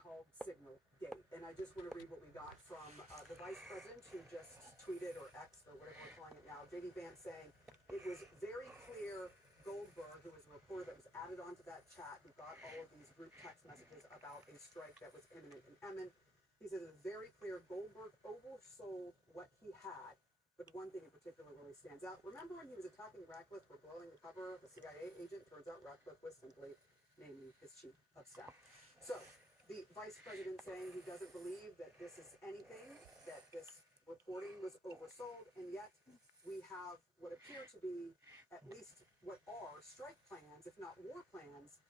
called Signal Gate. And I just want to read what we got from the vice president who just tweeted, or X, or whatever we're calling it now, JD Vance, saying it was very clear Goldberg, who was a reporter that was added onto that chat, who got all of these group text messages about a strike that was imminent and imminent. He says it's very clear Goldberg oversold what he had. But one thing in particular really stands out. Remember when he was attacking Ratcliffe for blowing the cover of a CIA agent? Turns out Ratcliffe was simply naming his chief of staff. So the vice president saying he doesn't believe that this is anything, that this reporting was oversold, and yet we have what appear to be at least what are strike plans, if not war plans,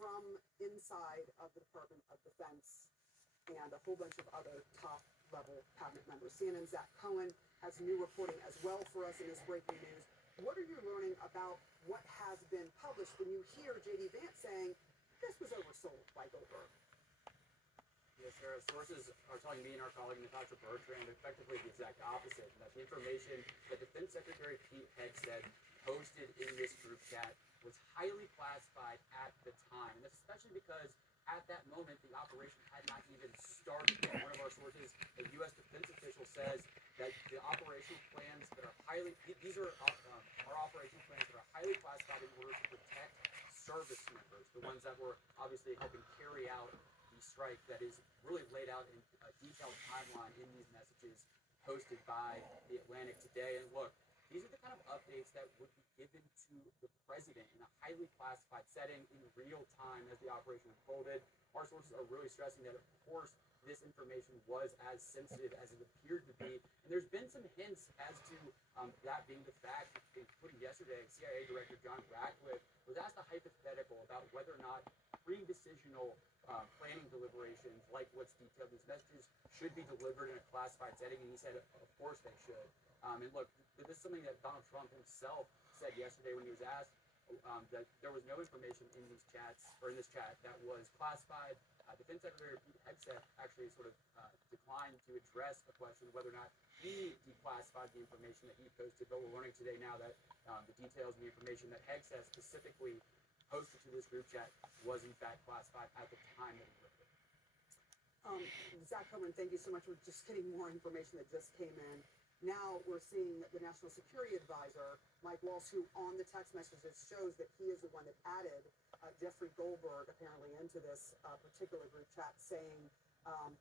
from inside of the Department of Defense and a whole bunch of other top-level cabinet members. CNN's Zach Cohen has new reporting as well for us in this breaking news. What are you learning about what has been published when you hear J.D. Vance saying this was oversold by Goldberg? Yes, sir. Sources are telling me and our colleague Natasha Bertrand effectively the exact opposite, and that the information that Defense Secretary Pete Hegseth posted in this group chat was highly classified at the time, and especially because at that moment the operation had not even started yet. One of our sources, a U.S. defense official, says that the operational plans that are these are our operational plans that are highly classified in order to protect service members, the ones that were obviously helping carry out the strike that is really laid out in a detailed timeline in these messages posted by the Atlantic today. And look, these are the kind of updates that would be given to the president in a highly classified setting in real time as the operation unfolded. Our sources are really stressing that, of course, this information was as sensitive as it appeared to be. And there's been some hints as to that being the fact, including yesterday, CIA Director John Ratcliffe was asked a hypothetical about whether or not pre-decisional planning deliberations, like what's detailed in these messages, should be delivered in a classified setting, and he said, of course they should. And look, this is something that Donald Trump himself said yesterday when he was asked that there was no information in these chats, or in this chat, that was classified. Defense Secretary Pete Hegseth actually sort of declined to address the question of whether or not he declassified the information that he posted, but we're learning today now that the details and the information that Hegseth specifically posted to this group chat was in fact classified at the time that he wrote it. Zach Cohen, thank you so much. We're just getting more information that just came in. Now we're seeing the National Security Advisor, Mike Walsh, who on the text messages shows that he is the one that added Jeffrey Goldberg apparently into this particular group chat, saying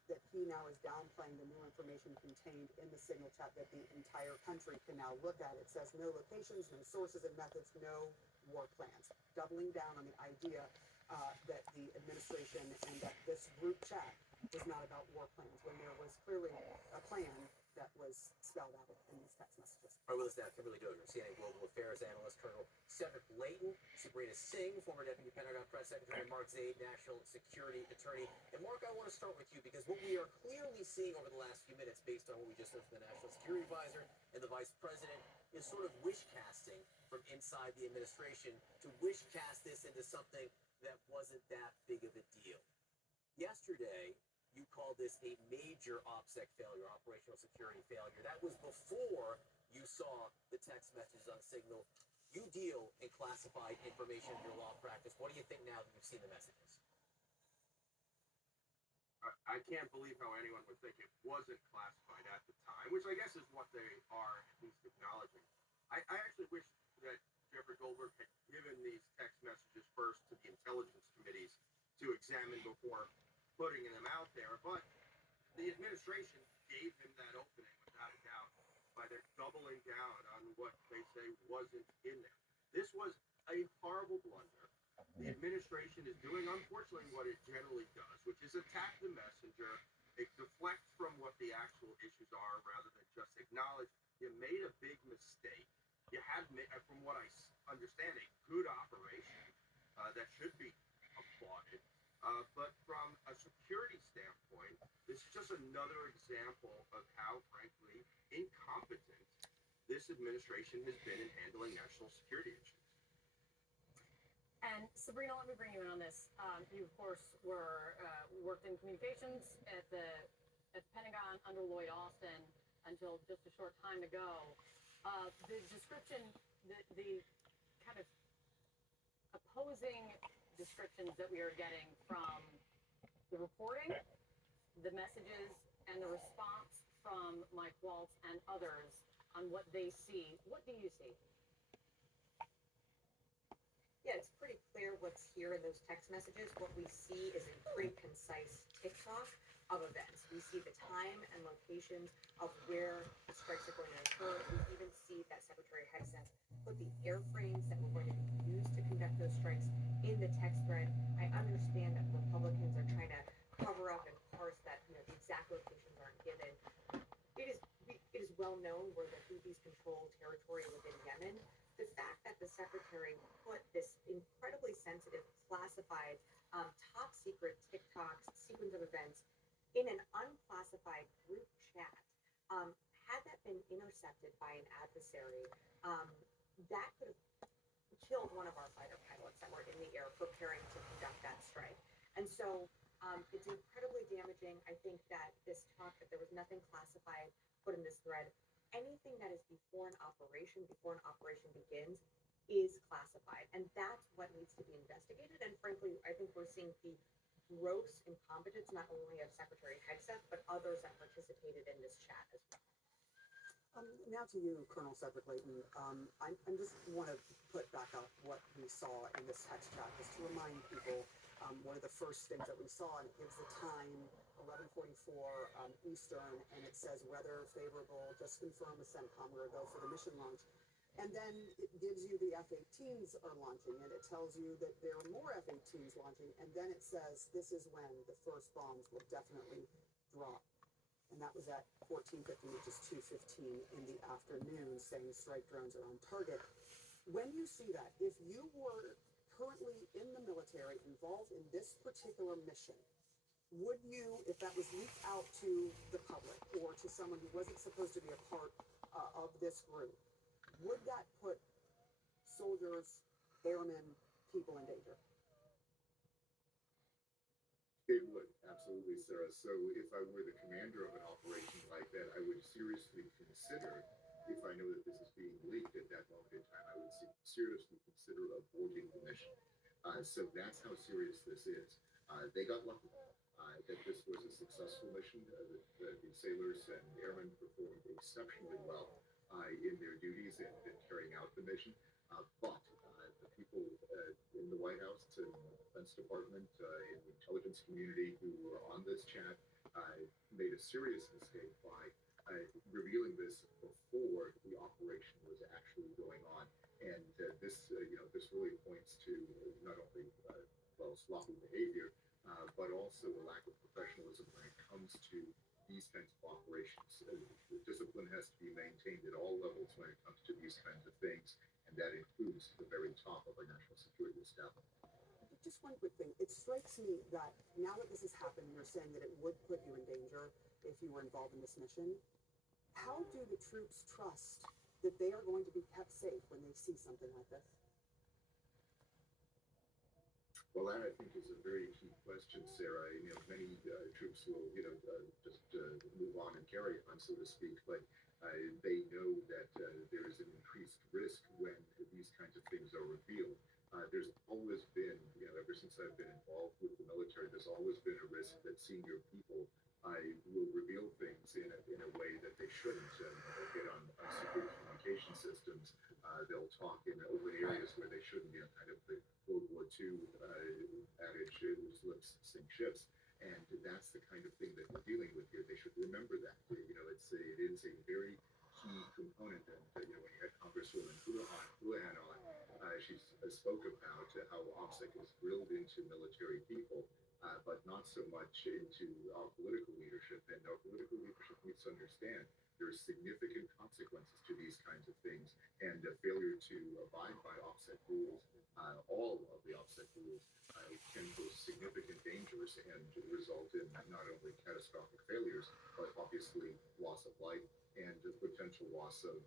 that he now is downplaying the new information contained in the Signal chat that the entire country can now look at. It says no locations, no sources and methods, no war plans, doubling down on the idea that the administration and that this group chat was not about war plans, when there was clearly a plan that was spelled out in these text messages. All right, with us now, Kimberly Dozier, CNN Global Affairs Analyst, Colonel Cedric Layton, Sabrina Singh, former Deputy Pentagon Press Secretary, Mark Zaid, National Security Attorney. And Mark, I want to start with you because what we are clearly seeing over the last few minutes, based on what we just heard from the National Security Advisor and the Vice President, is sort of wish casting from inside the administration to wish cast this into something that wasn't that big of a deal. Yesterday, you called this a major OPSEC failure, operational security failure. That was before you saw the text messages on Signal. You deal in classified information in your law practice. What do you think now that you've seen the messages? I can't believe how anyone would think it wasn't classified at the time, which I guess is what they are at least acknowledging. I actually wish that Jeffrey Goldberg had given these text messages first to the intelligence committees to examine before putting them out there, but the administration gave him that opening without a doubt by their doubling down on what they say wasn't in there. This was a horrible blunder. The administration is doing, unfortunately, what it generally does, which is attack the messenger. It deflects from what the actual issues are rather than just acknowledge you made a big mistake. You had, from what I understand, a good operation that should be applauded. But from a security standpoint, this is just another example of how, frankly, incompetent this administration has been in handling national security issues. And Sabrina, let me bring you in on this. You, of course, worked in communications at the Pentagon under Lloyd Austin until just a short time ago. The description, the kind of opposing descriptions that we are getting from the reporting, the messages, and the response from Mike Waltz and others on what they see. What do you see? Yeah, it's pretty clear what's here in those text messages. What we see is a pretty concise tick-tock of events. We see the time and locations of where the strikes are going to occur. We even see that Secretary Hegseth put the airframes that were going to be used to conduct those strikes in the text thread. I understand that Republicans are trying to cover up and parse that, the exact locations aren't given. It is well known where the Houthis control territory within Yemen. The fact that the secretary put this incredibly sensitive, classified, top secret TikToks sequence of events in an unclassified group chat, had that been intercepted by an adversary, that could have killed one of our fighter pilots that were in the air preparing to conduct that strike. And so it's incredibly damaging. I think that this talk that there was nothing classified put in this thread, anything that is before an operation begins, is classified. And that's what needs to be investigated. And frankly, I think we're seeing the gross incompetence not only of Secretary Hegseth, but others that participated in this chat as well. Now to you, Colonel Cedric Layton. I just want to put back up what we saw in this text chat, just to remind people one of the first things that we saw, and it gives the time, 11:44 Eastern, and it says weather favorable, just confirm with CENTCOM, we're going to go for the mission launch. And then it gives you the F-18s are launching, and it tells you that there are more F-18s launching, and then it says this is when the first bombs will definitely drop. And that was at 14:50, which is 2:15 in the afternoon, saying strike drones are on target. When you see that, if you were currently in the military involved in this particular mission, would you, if that was leaked out to the public or to someone who wasn't supposed to be a part of this group, would that put soldiers, airmen, people in danger? It would, absolutely, Sarah. So if I were the commander of an operation like that, I would seriously consider, if I know that this is being leaked at that moment in time, I would seriously consider aborting the mission. So that's how serious this is. They got lucky that this was a successful mission. The sailors and airmen performed exceptionally well in their duties and in carrying out the mission. But the people in the White House and the Defense Department, in the intelligence community who were on this chat, made a serious mistake by revealing this before the operation was actually going on. And this really points to not only sloppy behavior, but also a lack of professionalism when it comes to these kinds of operations. The discipline has to be maintained at all levels when it comes to these kinds of things, and that includes the very top of our national security establishment. Just one quick thing. It strikes me that now that this has happened, you're saying that it would put you in danger if you were involved in this mission. How do the troops trust that they are going to be kept safe when they see something like this? Well, that I think is a very key question, Sarah. Many troops will, just move on and carry on, so to speak. But they know that there is an increased risk when these kinds of things are revealed. There's always been, ever since I've been involved with the military, there's always been a risk that senior people will reveal things in a way that they shouldn't. They'll get on secret communication systems. They'll talk in open areas where they shouldn't. Kind of the World War II adage, whose lips sink ships. And that's the kind of thing that we're dealing with here. They should remember that. It is a very key component. And when you had Congresswoman Houlihan on, she spoke about how OPSEC is drilled into military people, but not so much into our political leadership. And our political leadership needs to understand there are significant consequences to these kinds of things, and a failure to abide by OPSEC rules, all of the OPSEC rules, can pose significant dangers and result in not only catastrophic failures, but obviously loss of life and potential loss of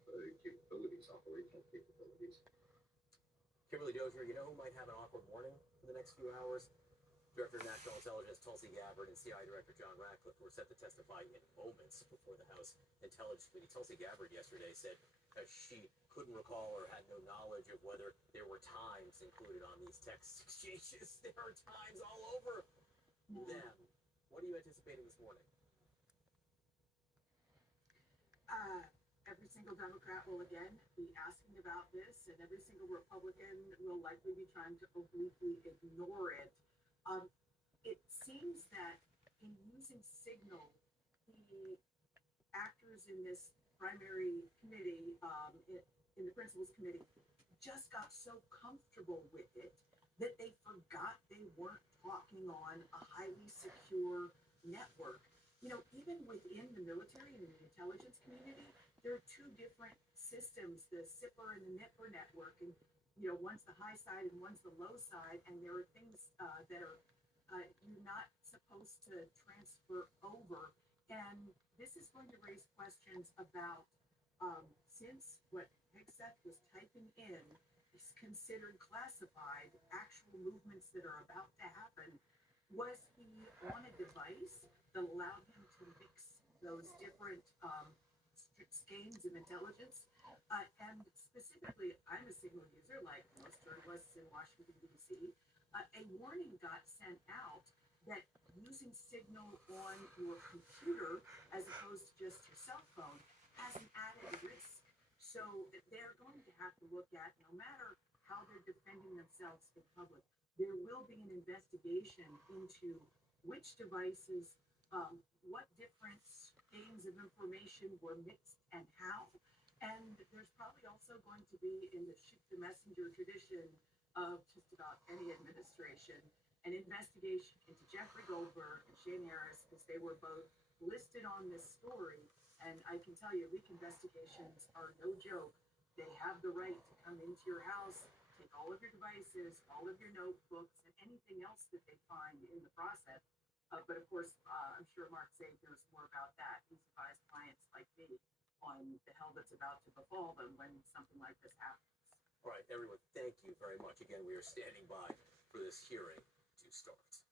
capabilities, operational capabilities. Kimberly Dozier, you know who might have an awkward morning for the next few hours? Director of National Intelligence Tulsi Gabbard and CIA Director John Ratcliffe were set to testify in moments before the House Intelligence Committee. Tulsi Gabbard yesterday said she couldn't recall or had no knowledge of whether there were times included on these text exchanges. There are times all over them. you anticipating this morning? Every single Democrat will again be asking about this, and every single Republican will likely be trying to obliquely ignore it. It seems that in using Signal, the actors in this primary committee, in the principals committee, just got so comfortable with it that they forgot they weren't talking on a highly secure network. You know, even within the military and the intelligence community, there are two different systems, the SIPR and the NIPR network, and you know, one's the high side and one's the low side, and there are things that are you're not supposed to transfer over. And this is going to raise questions about since what Hegseth was typing in is considered classified, actual movements that are about to happen, was he on a device that allowed him to mix those different skeins of intelligence? And specifically, I'm a Signal user, like most journalists in Washington, D.C. A warning got sent out that using Signal on your computer as opposed to just your cell phone has an added risk. So they're going to have to look at, no matter how they're defending themselves in public, there will be an investigation into which devices, what different skeins of information were mixed and how. And there's probably also going to be, in the shoot the messenger tradition of just about any administration, an investigation into Jeffrey Goldberg and Shane Harris, because they were both listed on this story. And I can tell you, leak investigations are no joke. They have the right to come into your house, take all of your devices, all of your notebooks, and anything else that they find in the process. But of course, I'm sure Mark Zaid knows more about that. He's advised clients like me on the hell that's about to befall them when something like this happens. All right, everyone, thank you very much. Again, we are standing by for this hearing to start.